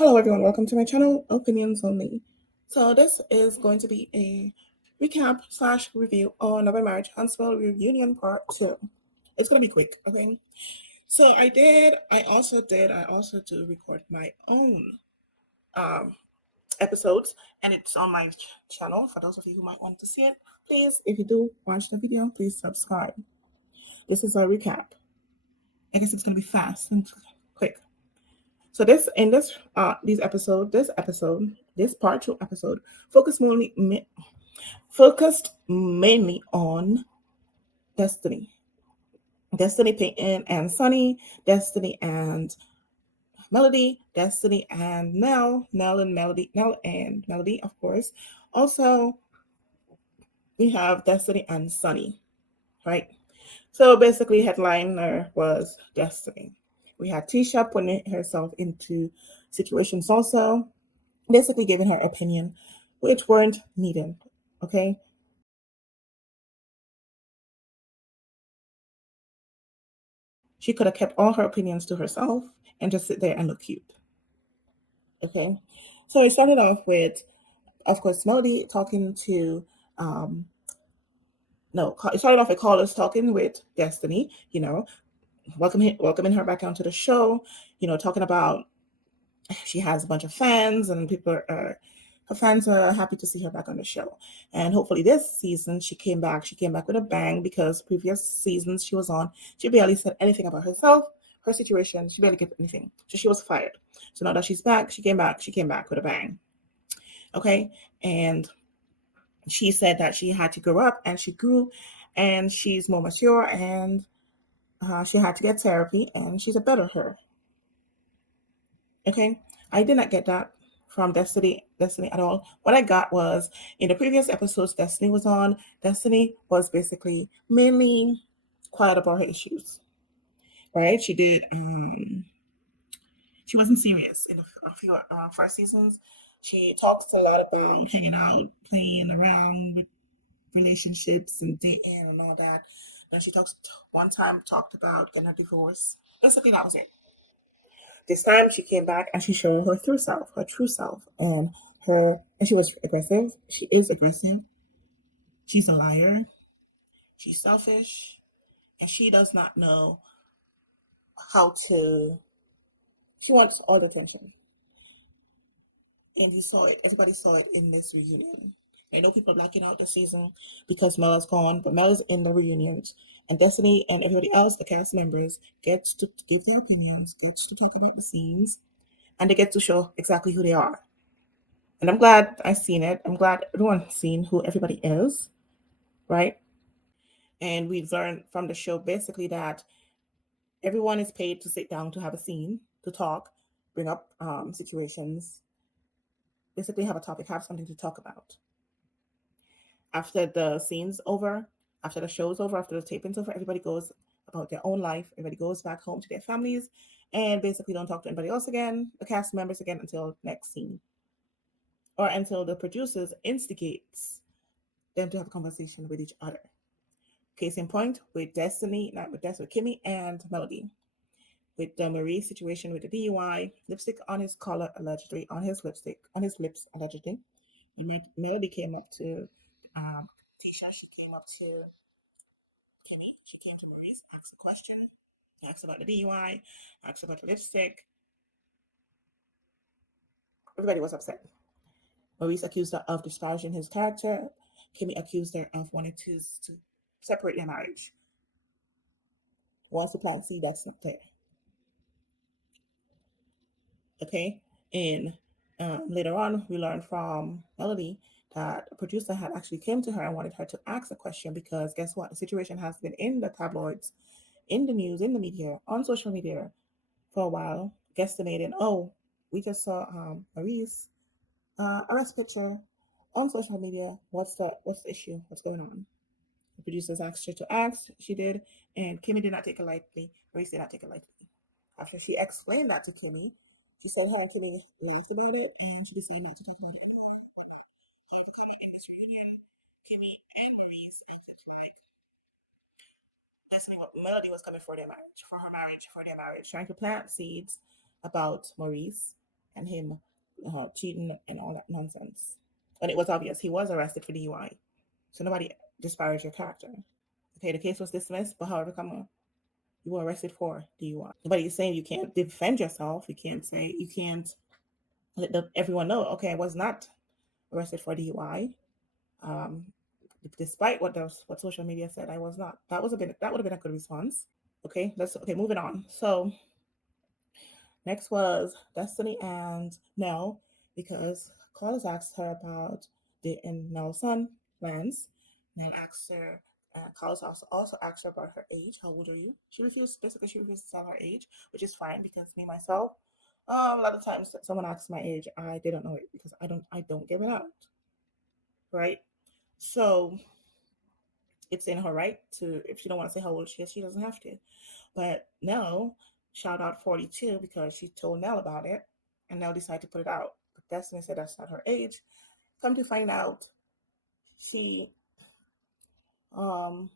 Hello, everyone. Welcome to my channel, Opinions Only. So this is going to be a recap slash review on Love and Marriage Huntsville Reunion Part 2. It's going to be quick, okay? So I also do record my own um, episodes, and it's on my channel. For those of you who might want to see it, please, if you do watch the video, please subscribe. This is a recap. I guess it's going to be fast and quick. So this part 2 episode focused mainly on Destiny. Destiny Peyton and Sunny, Destiny and Melody, Destiny and Nell and Melody, of course. Also, we have Destiny and Sunny, right? So basically, headliner was Destiny. We had Tisha putting herself into situations also, basically giving her opinion, which weren't needed. Okay. She could have kept all her opinions to herself and just sit there and look cute. Okay. So it started off with, of course, Melody talking to, no, it started off with callers talking with Destiny, welcoming her back onto the show, talking about she has a bunch of fans and her fans are happy to see her back on the show. And hopefully this season she came back with a bang, because previous seasons she was on, she barely said anything about herself, her situation. She barely did anything, so she was fired. So now that she's back, she came back with a bang. Okay. And she said that she had to grow up, and she grew, and she's more mature, and she had to get therapy, and she's a better her. Okay. I did not get that from Destiny at all. What I got was, in the previous episodes Destiny was on, Destiny was basically mainly quiet about her issues. Right? She wasn't serious in a few first seasons. She talks a lot about hanging out, playing around with relationships and dating and all that. And she one time talked about getting a divorce. Basically, that was it. This time she came back and she showed her true self, and she was aggressive. She is aggressive. She's a liar. She's selfish, and she does not know how to. She wants all the attention, and you saw it. Everybody saw it in this reunion. I know people are blacking out the season because Mella's gone, but Mella's in the reunions, and Destiny and everybody else, the cast members, gets to give their opinions, gets to talk about the scenes, and they get to show exactly who they are. And I'm glad I've seen it. I'm glad everyone's seen who everybody is, right? And we've learned from the show basically that everyone is paid to sit down to have a scene, to talk, bring up situations, basically have a topic, have something to talk about. After the scene's over, after the show's over, after the taping's over, everybody goes about their own life. Everybody goes back home to their families and basically don't talk to anybody else again, the cast members again, until next scene, or until the producers instigates them to have a conversation with each other. Case in point with Destiny, not with Destiny, with Kimmy and Melody. With the Marie situation with the DUI, lipstick on his collar allegedly, on his lips allegedly. And Melody came up to Tisha, she came up to Kimmy, she came to Maurice, asked a question, asked about the DUI, asked about the lipstick. Everybody was upset. Maurice accused her of disparaging his character. Kimmy accused her of wanting to separate their marriage. Wants to plant seed that's not there. Okay. And later on, we learned from Melody that a producer had actually came to her and wanted her to ask a question, because guess what? The situation has been in the tabloids, in the news, in the media, on social media for a while, guesstimating, oh, we just saw Maurice arrest picture on social media. What's the issue? What's going on? The producers asked her to ask. She did, and Kimmy did not take it lightly. Maurice did not take it lightly. After she explained that to Kimmy, she said her and Kimmy laughed about it, and she decided not to talk about it anymore. However, coming in this reunion, Kimmy and Maurice acted like Destiny, what Melody was coming for their marriage, for their marriage, trying to plant seeds about Maurice. and him cheating and all that nonsense. And it was obvious he was arrested for DUI. So nobody disparaged your character. Okay, the case was dismissed, but however, come on, you were arrested for DUI. Nobody is saying you can't defend yourself. You can't say you can't let everyone know. Okay, I was not arrested for DUI. Um, despite what social media said, I was not. That would have been a good response. Okay, moving on. So next was Destiny and Nell, because Carlos asked her about dating Nell's son, Lance. Nell asked her, Carlos also asked her about her age. How old are you? She refused to tell her age, which is fine because me, myself, a lot of times someone asks my age, I didn't know it because I don't give it out, right? So it's in her right to, if she don't want to say how old she is, she doesn't have to. But Nell shout out 42 because she told Nell about it, and Nell decided to put it out. But Destiny said that's not her age. Come to find out, she um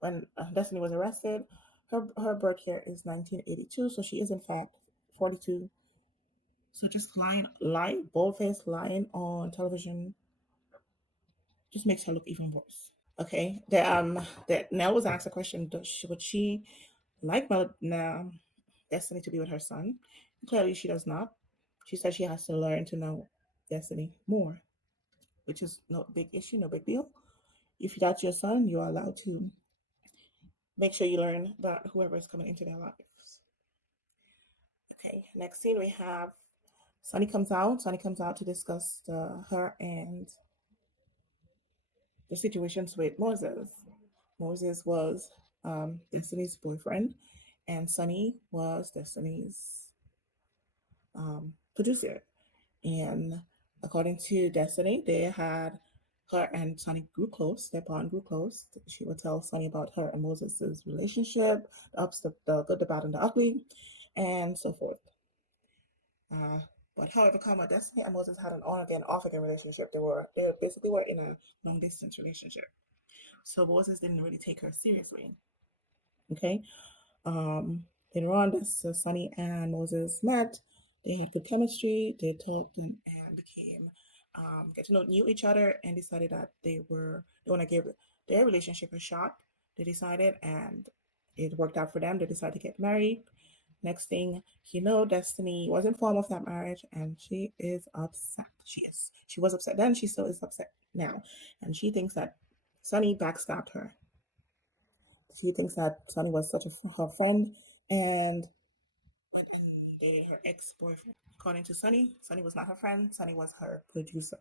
when Destiny was arrested, her birth year is 1982, so she is in fact 42. So just bold-faced lying on television just makes her look even worse. Okay, that Nell was asked a question: would she like Destiny to be with her son? Clearly, she does not. She said she has to learn to know Destiny more, which is no big issue, no big deal. If that's your son, you are allowed to make sure you learn about whoever is coming into their lives. Okay, next scene we have Sunny comes out. Sunny comes out to discuss her and the situations with Moses. Moses was Destiny's boyfriend, and Sunny was Destiny's producer. And according to Destiny, they had her and Sunny grew close. Their bond grew close. She would tell Sunny about her and Moses' relationship, the ups, the good, the bad, and the ugly, and so forth. Uh, but however, comma Destiny and Moses had an on again, off again relationship. They basically were in a long distance relationship. So Moses didn't really take her seriously. Okay. Um, Later on, this Sunny and Moses met. They had good chemistry. They talked and became get to know knew each other and decided that they want to give their relationship a shot. They decided, and it worked out for them. They decided to get married. Next thing you know, Destiny was informed of that marriage, and she is upset. She was upset then. She still is upset now, and she thinks that Sunny backstabbed her. She thinks that Sunny was such her friend and went and dated her ex boyfriend. According to Sunny, Sunny was not her friend. Sunny was her producer.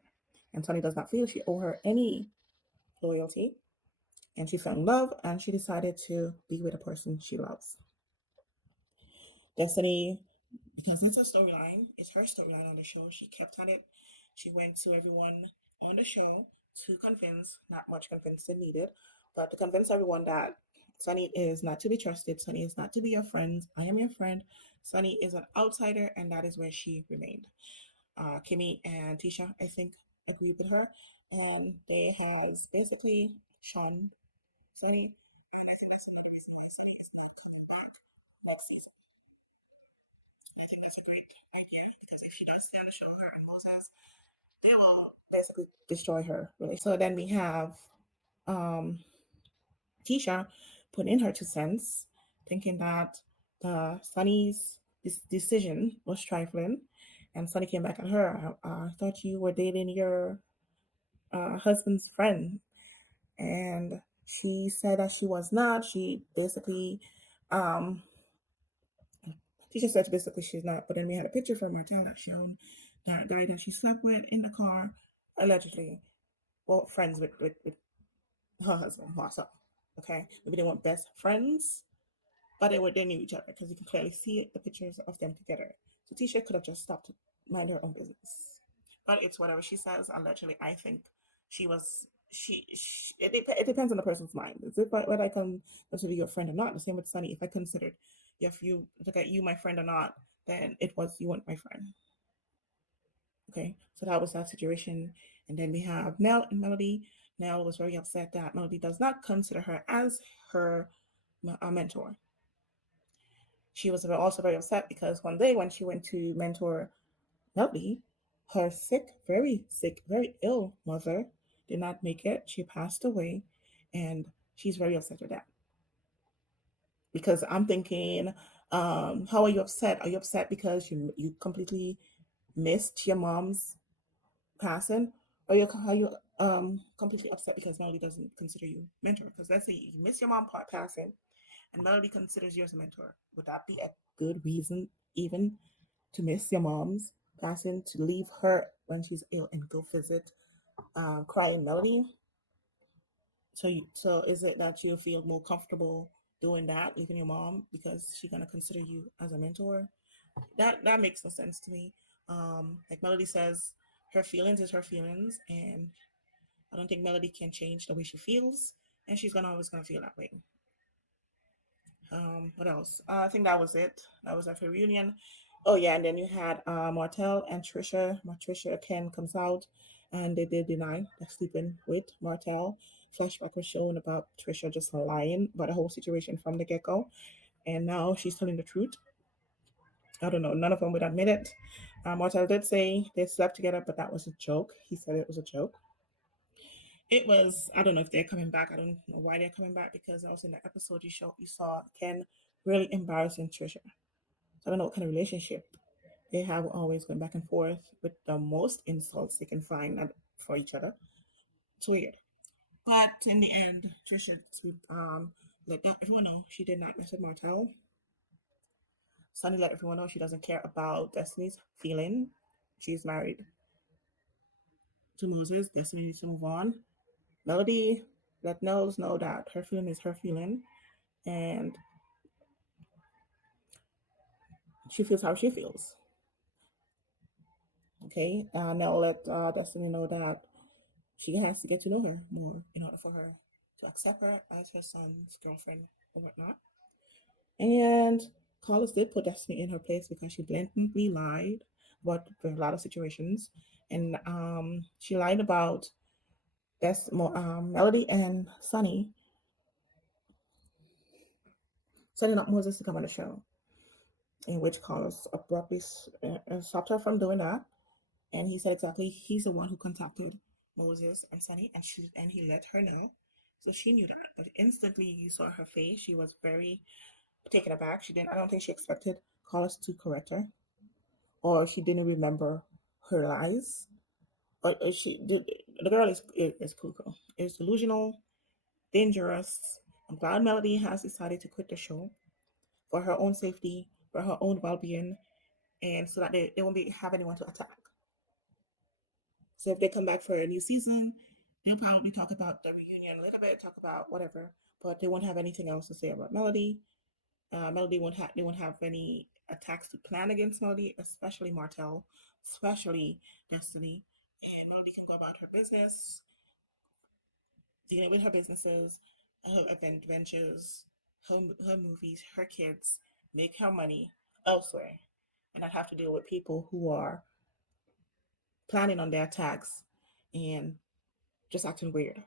And Sunny does not feel she owe her any loyalty. And she fell in love and she decided to be with a person she loves. Destiny, because it's a storyline, it's her storyline on the show. She kept on it. She went to everyone on the show to convince, not much convincing needed, but to convince everyone that Sunny is not to be trusted. Sunny is not to be your friend. I am your friend. Sunny is an outsider, and that is where she remained. Kimmy and Tisha, I think, agreed with her, and they has basically shunned Sunny. And I think that's another reason why Sunny is not back next season. I think that's a great idea because if she does stay on the show, her and Moses, they will basically destroy her relationship. So then we have um, Tisha put in her 2 cents, thinking that Sunny's decision was trifling, and Sunny came back at her. I thought you were dating your husband's friend, and she said that she was not. She basically um, Tisha said basically she's not, but then we had a picture from Martell that showed that guy that she slept with in the car, allegedly, well, friends with her husband, Marcel. Okay, maybe they weren't best friends, but they knew each other because you can clearly see the pictures of them together. So Tisha could have just stopped to mind her own business. But it's whatever she says. Allegedly, I think she was. It depends on the person's mind. Is it whether I can consider you a friend or not? The same with Sunny. If I considered if you look at you my friend or not, then it was you weren't my friend. Okay, so that was that situation. And then we have Mel and Melody. Mel was very upset that Melody does not consider her as her mentor. She was also very upset because one day when she went to mentor Melody, her sick, very sick, very ill mother did not make it. She passed away, and she's very upset with that because I'm thinking, how are you upset? Are you upset because you completely missed your mom's passing, or are you completely upset because Melody doesn't consider you mentor? Because let's say you miss your mom passing, and Melody considers you as a mentor. Would that be a good reason even to miss your mom's passing, to leave her when she's ill and go visit crying Melody? So is it that you feel more comfortable doing that, leaving your mom because she's gonna consider you as a mentor? That makes no sense to me. Like Melody says, her feelings is her feelings, and I don't think Melody can change the way she feels, and she's gonna always gonna feel that way. What else? I think that was it. That was after reunion. Oh yeah, and then you had Martel and Trisha. Trisha Ken comes out, and they did deny they're sleeping with Martel. Flashback was shown about Trisha just lying about the whole situation from the get go, and now she's telling the truth. I don't know. None of them would admit it. Martel did say they slept together, but that was a joke. He said it was a joke. It was. I don't know if they're coming back. I don't know why they're coming back because also in the episode you saw Ken really embarrassing Trisha. So I don't know what kind of relationship they have, always going back and forth with the most insults they can find for each other. It's weird. But in the end, Trisha would let everyone know she did not mess with Martel. Sunny let everyone know she doesn't care about Destiny's feeling. She's married to Moses. Destiny needs to move on. Melody let Nels know that her feeling is her feeling, and she feels how she feels. Okay, now let Destiny know that she has to get to know her more in order for her to accept her as her son's girlfriend or whatnot. And Carlos did put Destiny in her place because she blatantly lied about a lot of situations, and she lied about Melody and Sunny setting up Moses to come on the show, in which Carlos abruptly stopped her from doing that. And he said exactly he's the one who contacted Moses and Sunny, and he let her know. So she knew that. But instantly you saw her face. She was very taken aback. She didn't I don't think she expected Carlos to correct her. Or she didn't remember her lies. Or the girl is cuckoo. Is delusional, dangerous. I'm glad Melody has decided to quit the show for her own safety, for her own well being, and so that they won't have anyone to attack. So if they come back for a new season, they'll probably talk about the reunion a little bit, talk about whatever, but they won't have anything else to say about Melody. Melody won't have they won't have any attacks to plan against Melody, especially Martel, especially Destiny. And Melody can go about her business, dealing with her businesses, her event ventures, her movies, her kids, make her money elsewhere, and not have to deal with people who are planning on their attacks and just acting weird.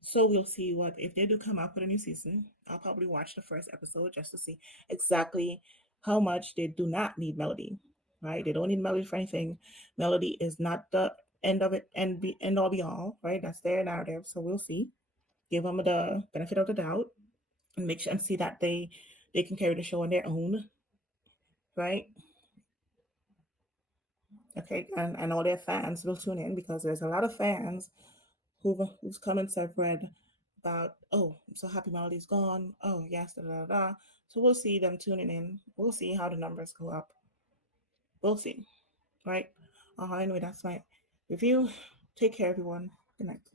So we'll see what if they do come out with a new season. I'll probably watch the first episode just to see exactly how much they do not need Melody. Right? They don't need Melody for anything. Melody is not the end of it and be end all be all. Right? That's their narrative. So we'll see. Give them the benefit of the doubt and make sure and see that they can carry the show on their own. Right? Okay. And all their fans will tune in because there's a lot of fans whose comments I've read about, oh, I'm so happy Melody's gone. Oh, yes, da da da. So we'll see them tuning in. We'll see how the numbers go up. We'll see, right? Anyway, that's my review. Take care, everyone. Good night.